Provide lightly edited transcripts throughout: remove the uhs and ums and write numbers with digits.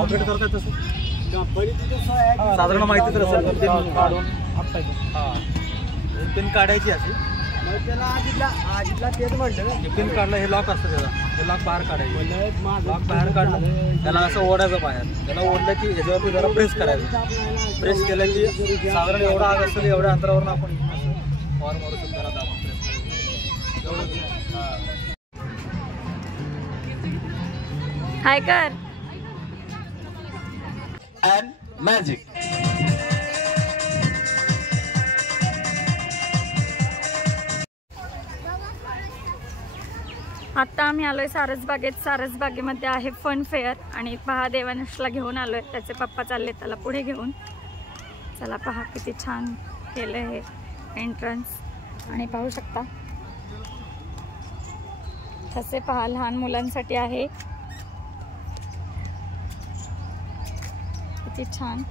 Operate करतात तसं साधारण माहिती तर असेल काढून पिन काढायची अशी त्याला आजीला तेच म्हटलं पिन काढलं हे लॉक असतं त्याला हे लॉक बाहेर काढायचं लॉक बाहेर काढलं त्याला असं ओढायचं बाहेर त्याला ओढलं की याच्यावरती जरा प्रेस करायचं प्रेस केलं की साधारण एवढा आग असेल एवढ्या अंतरावरून आपण असं फॉर मारू शकतो त्याला आपण प्रेस एवढं हाय कर and magic. आता आम्ही आलोय सारसबागेत. सारसबागेमध्ये आहे फन फेअर आणि पहा देवांशला घेऊन आलोय. त्याचे पप्पा चालले त्याला पुढे घेऊन. चला पहा किती छान केलं हे एंट्रन्स आणि पाहू शकता कसे पहा लहान मुलांसाठी आहे किती छान.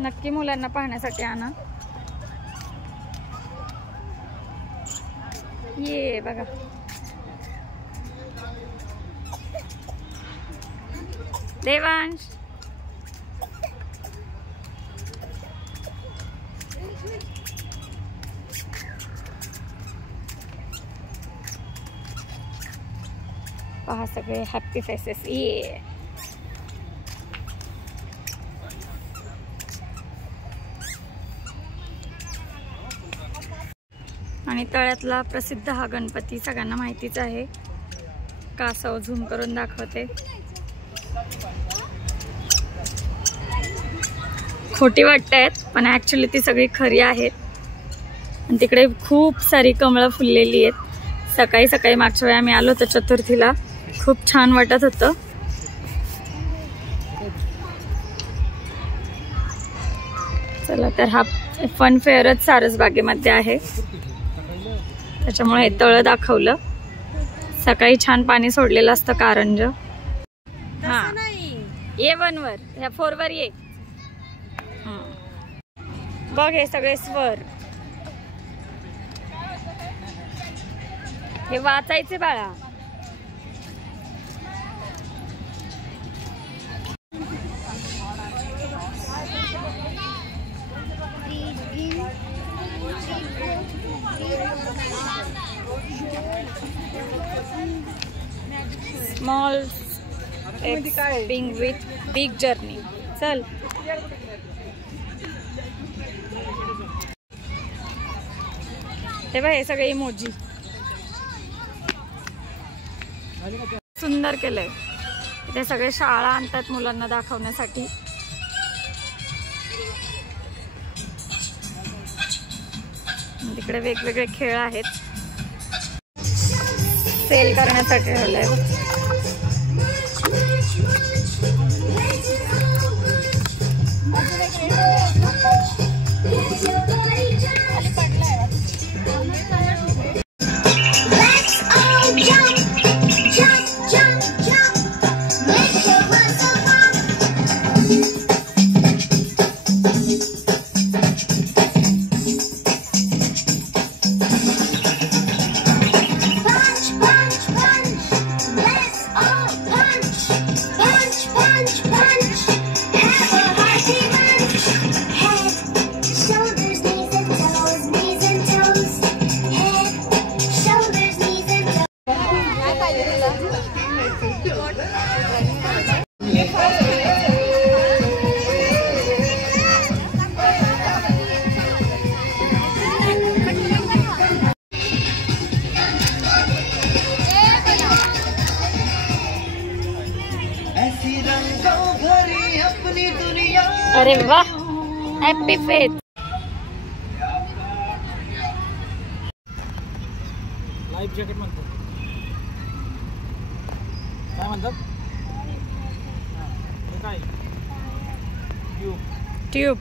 नक्की मुलांना पाहण्यासाठी आणा. ये बघा देवांश पहा सगळे हॅपी फेसेस. ये आणि तळ्यातला प्रसिद्ध हा गणपती सगळ्यांना माहितीच आहे. कासव झूम करून दाखवते. खोटी वाटतायत पण ऍक्च्युली ती सगळी खरी आहेत. आणि तिकडे खूप सारी कमळं फुललेली आहेत. सकाळी सकाळी मागच्या वेळी आम्ही आलो होतो चतुर्थीला. खूप छान वाटत होतं. चला तर हा फन फेअरच सारसबागेमध्ये आहे त्याच्यामुळे हे तळं दाखवलं. सकाळी छान पाणी सोडलेलं असतं कारंज. हा ये 1 वर ह्या 4 वर ये. बघ हे सगळे स्वर हे वाचायचे बाळा. Small being with big journey. चल हे बघ हे सगळे इमोजी सुंदर केलंय. इथे सगळे शाळा आणतात मुलांना दाखवण्यासाठी. तिकडे वेगवेगळे खेळ आहेत सेल करण्यासाठी ठेवलंय. अरे वाह हॅपी फेथ. लाईफ जॅकेट म्हणतात. काय म्हणतात काय ट्यूब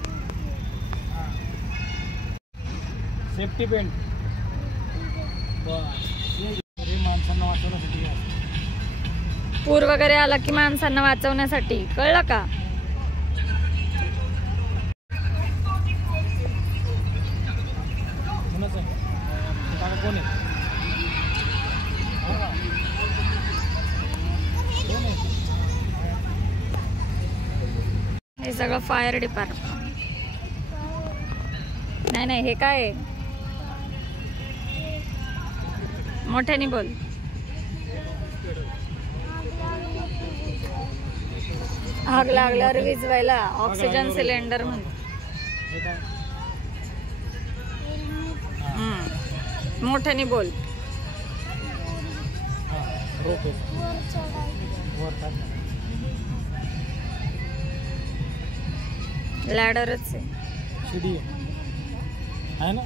सेफ्टी पेंट माणसांना वाचवण्यासाठी. पूर वगैरे आला की माणसांना वाचवण्यासाठी. कळलं का? कोण आहे सगळं फायर डिपार्टमेंट. नाही नाही, हे काय आहे? मोठ्याने बोल. आग लागल्यावर विझवायला ऑक्सिजन सिलेंडर म्हणते. मोठ्याने बोल. लॅडरच आहे. शिडी आहे ना.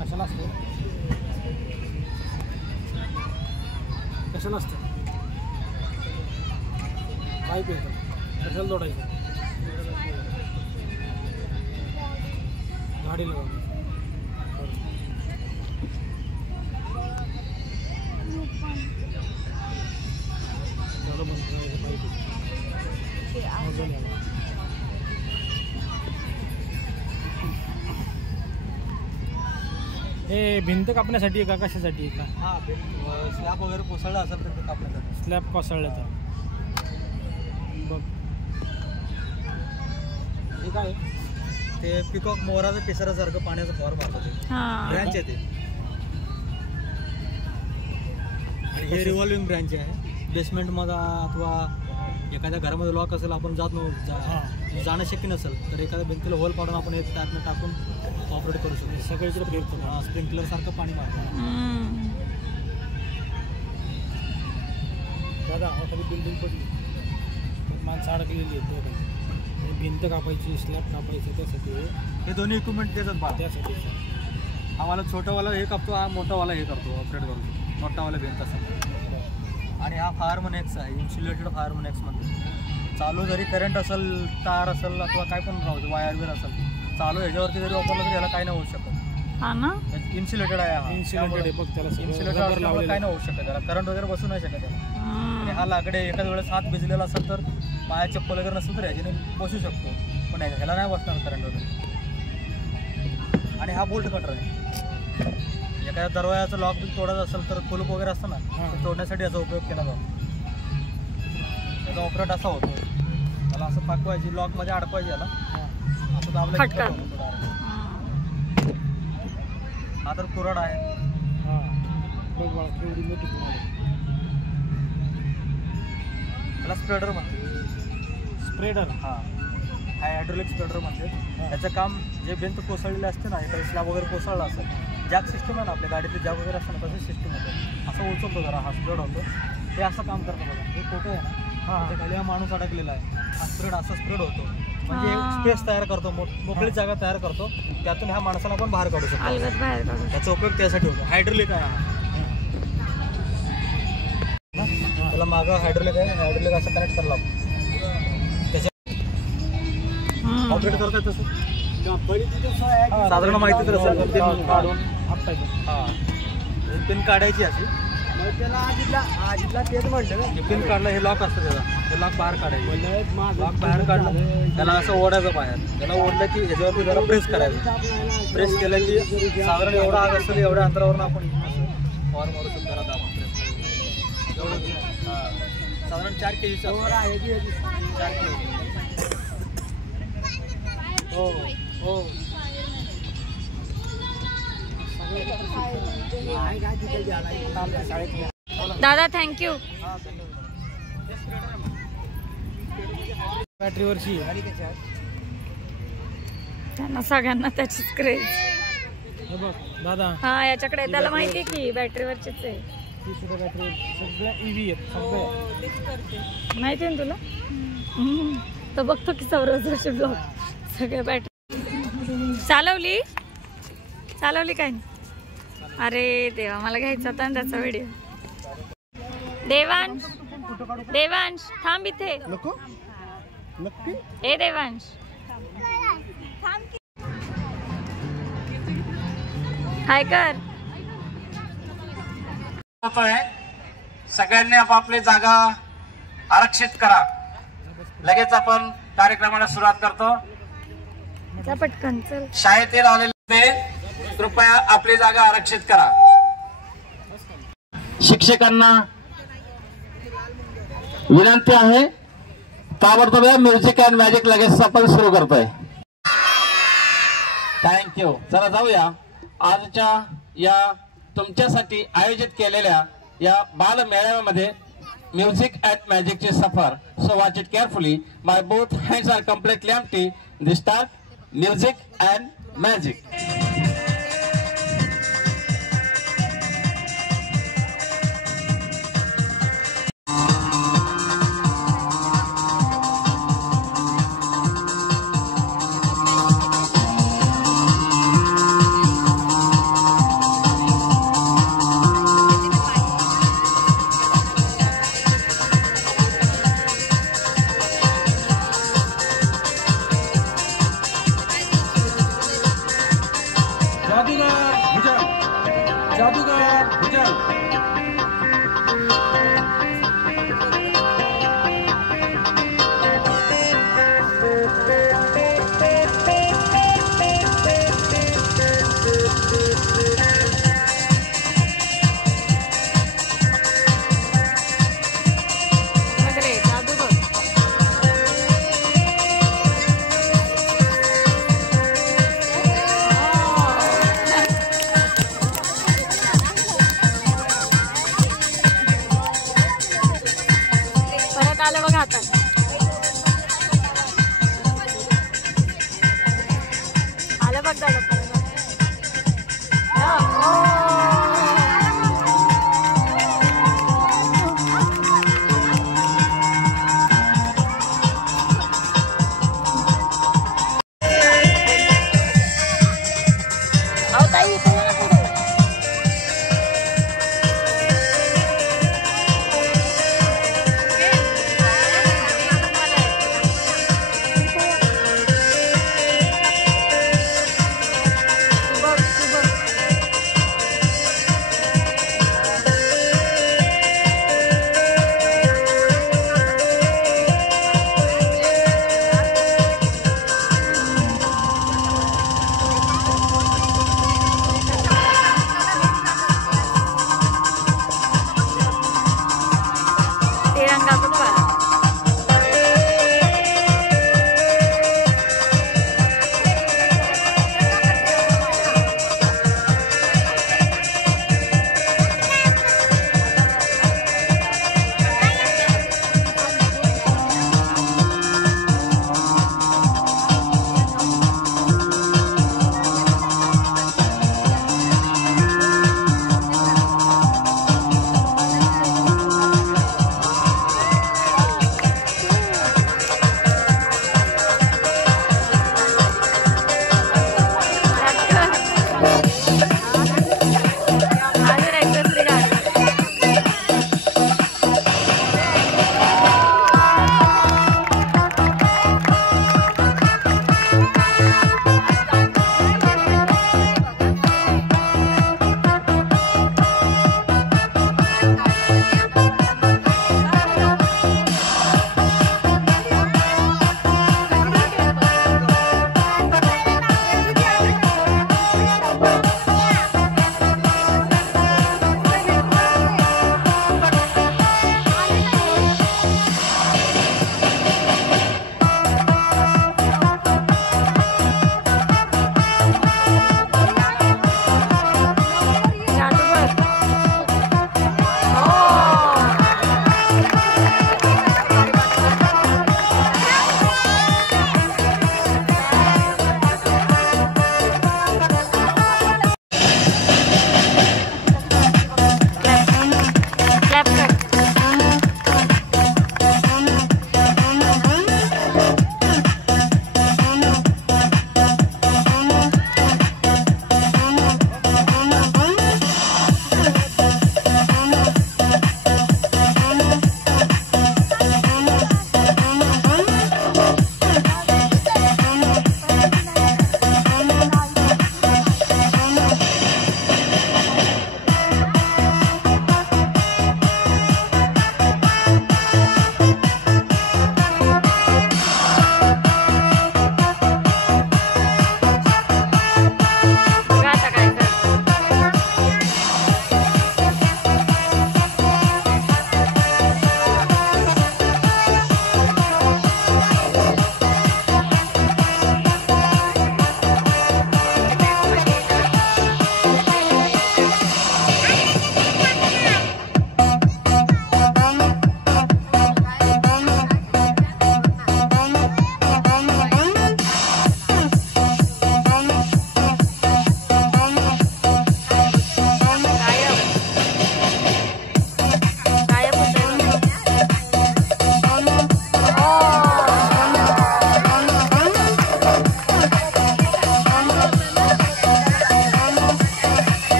कशाला असतं? कशाला असतं? पाईप येतं, कशाला जोडायचं? गाडी लावायची. हे भिंत कापण्यासाठी आहे का कशासाठी आहे का? हां, स्लॅब वगैरे कोसळला असेल तर ते कापण्यासाठी. स्लॅब कोसळलं तर बघ हे काय ते पिकॉक मोराचं पिसरासारखं पाण्याचं फवार मारतं ते. ब्रँच आहे ते. हे रिव्हॉल्विंग ब्रँच आहे. बेसमेंटमध्ये अथवा एखाद्या घरामध्ये लॉक असेल, आपण जाणं शक्य नसेल तर एखाद्या भिंतीला होल पाडून आपण एक त्यातनं टाकून ऑपरेट करू शकतो. सगळीकडे फिरतो. स्प्रिंकलर सारखं पाणी मारतो. दादा एखादी बिल्डिंग पडली तर माणसं अडकलेली आहेत. भिंत कापायची, स्लॅब कापायचं, त्यासाठी हे दोन्ही इक्विपमेंट देतात बा. त्यासाठी आम्हाला छोटावाला हे कापतो, हा मोठावाला हे करतो, ऑपरेट करतो. मोठावाला भिंत असेल. आणि हा फायरमन एक्स आहे, इन्सुलेटेड फायरमन एक्स मध्ये. चालू जरी करंट असेल, तार असेल अथवा काय पण राहू दे, वायर बिर असेल, चालू ह्याच्यावरती जरी वापरलं तरी याला काही नाही होऊ शकत. हा ना, इन्सुलेटेड आहे. हा इन्सुलेटेड आहे बघ. त्याला इन्सुलेटेड असल्यामुळे काही नाही होऊ शकत त्याला. करंट वगैरे बसू नाही शकत त्याला. आणि हा लाकडे एखाद्या वेळेस हात भिजलेला असेल तर, पाया चप्पल वगैरे नसेल तर ह्याच्याने बसू शकतो, पण ह्याला नाही बसणार करंट वगैरे. आणि हा बोल्ट कटर आहे. एखाद्या दरवाजाचं लॉक बी तोडायचं असेल तर, कुलूप वगैरे असतं ना, ते तोडण्यासाठी याचा उपयोग केला जातो. त्याचा ऑपरेट असा होतो, त्याला असं पाकवायची, लॉकमध्ये अडकवायची, याला असं दाबलं. हा तर कुऱ्हाड आहे. त्याला स्प्रेडर म्हणते. स्प्रेडर हा हायड्रोलिक स्प्रेडर म्हणते. त्याचं काम जे भिंत कोसळलेले असते ना, एखादी स्लॅब वगैरे कोसळला असेल, जॅक सिस्टम आहे ना आपल्या गाडीतली, जॅक वगैरे असतं ना, तसं सिस्टम होतं. असं उचलतो जरा, हा स्प्रेड होतो. ते असं काम करतं बघा. हे फोटो आहे ना, त्याच्या खाली हा माणूस अडकलेला आहे. हा स्प्रेड असा स्प्रेड होतो, म्हणजे स्पेस तयार करतो, मोकळी जागा तयार करतो. त्यातून ह्या माणसाला पण बाहेर काढू शकतो. त्याचा उपयोग त्यासाठी होतो. हायड्रोलिक आहे हा. त्याला मागं हायड्रोलिक आहे. हायड्रोलिक असं कनेक्ट करायला त्याच्या ऑपरेट करतात. तसं साधारण माहिती तर असेल. पिन काढायची अशी, त्याला आजीला तेच म्हटलं. पिन काढलं, हे लॉक असतं त्याला, ते लॉक बाहेर काढायचं. लॉक बाहेर काढलं, त्याला असं ओढायचं बाहेर. त्याला ओढलं की ह्याच्यावरती जरा प्रेस करायचं. प्रेस केलं की साधारण एवढा आग असेल, एवढ्या अंतरावरून आपण असं फॉर मारू शकतो. घरात आपण प्रेस करायचं. एवढं साधारण 4 kg आहे. 4 kg. हो हो. दादा थँक्यू. बॅटरीवरची त्यांना सगळ्यांना त्याचीच क्रेज. दादा हा याच्याकडे, त्याला माहिती आहे की बॅटरीवरचीच आहे. बॅटरी सगळ्या ईव्ही आहेत. माहिती आहे ना तुला? तर बघतो की सौरवचे ब्लॉग. सगळ्या बॅटरी चालवली काय नाही. अरे देवा, मला घ्यायचा होता ना त्याचा व्हिडिओ. देवांश थांब इथे. ए देवांश हाय कर. सगळ्यांनी आपापली जागा आरक्षित करा. लगेच आपण कार्यक्रमाला सुरुवात करतो. पटकन चल. शाळेतील आलेले कृपया आपली जागा आरक्षित करा. शिक्षकांना विनंती आहे ताबडतोब म्युझिक अँड मॅजिक लगेच आपण सुरू करतोय. थँक्यू. चला जाऊया आजच्या या तुमच्यासाठी आयोजित केलेल्या या बाल मेळाव्यामध्ये म्युझिक अँड मॅजिकची सफर. So watch it carefully. My both hands are completely empty. The start music and magic.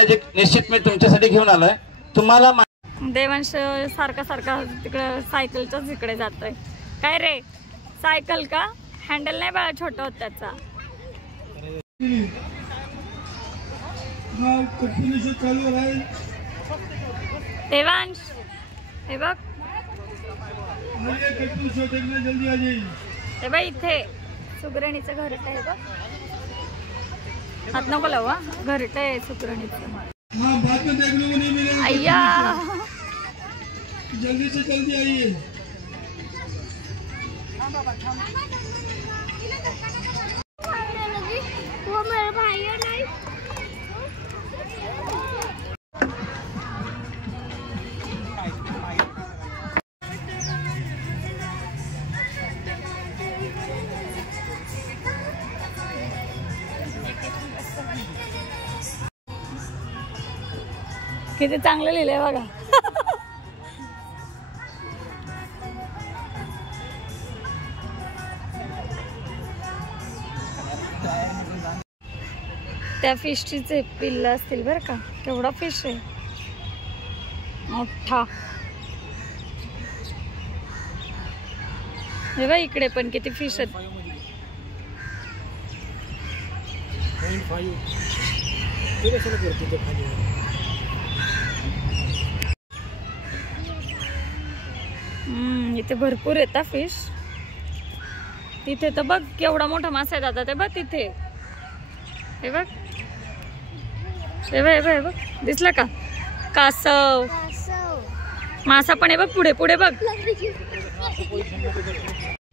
Magic निश्चित मी तुमच्यासाठी घेऊन आलोय. तुम्हाला देवांश सारखा सारखा तिकडं सायकलच्याच इकडे जातोय. काय रे सायकल का? हँडल नाही बाळा, छोटा होत त्याचा. देवांश हे बघ, हे बघ इथे सुगरणीचं घरट आहे बघ. हात नको लावा, घरट आहे सुगरणीचं. अय्या जल्दी से जल्दी आइए. वो मेरा भाई है नहीं. किती चांगलं लिहिलंय बघा. त्या फिशचे पिल्ल असतील बरं का. केवढा फिश आहे मोठा. हे बघ इकडे पण किती फिश आहेत. इथे भरपूर येतात फिश. तिथे तर बघ केवढा मोठा मासा आहे दादा. ते बघ तिथे, हे बघ, हे बघ, हे बघ, हे बघ, दिसला का? कासव मासा पण आहे बघ. पुढे पुढे बघ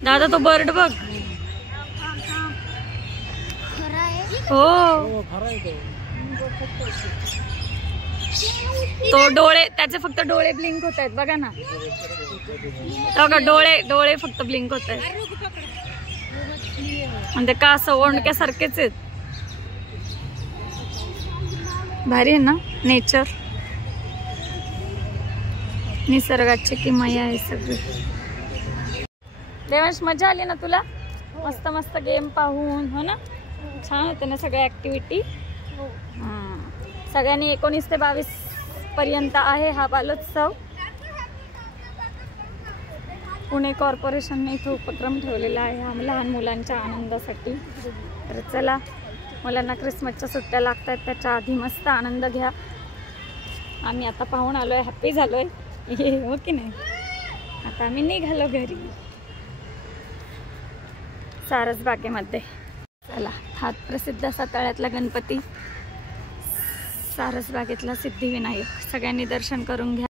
दादा, तो बर्ड बघ. हो तो डोळे त्याचे फक्त डोळे ब्लिंक होत आहेत बघा ना. बघा डोळे डोळे फक्त ब्लिंक होत आहेत. आणि ते कासव ओंडक्यासारखेच आहेत. भारी आहे ना नेचर, निसर्गाची किमया आहे सगळी. देवांश मजा आली ना तुला? मस्त मस्त गेम पाहून हो ना. छान होते ना सगळ्या ऍक्टिव्हिटी. सगळ्यांनी 19 ते 22 पर्यंत आहे हा बालोत्सव. पुणे कॉर्पोरेशनने इथे उपक्रम ठेवलेला आहे हा लहान मुलांच्या आनंदासाठी. तर चला, मुलांना क्रिसमसच्या सुट्ट्या लागत आहेत, त्याच्या आधी मस्त आनंद घ्या. आम्ही आता पाहून आलोय, हॅप्पी झालोय हो की नाही. आता आम्ही निघालो घरी सारसबागेमध्ये. चला, हा प्रसिद्ध असा तळ्यातला गणपती, सारसबागेतला सिद्धिविनायक, सगळ्यांनी दर्शन करून घ्या.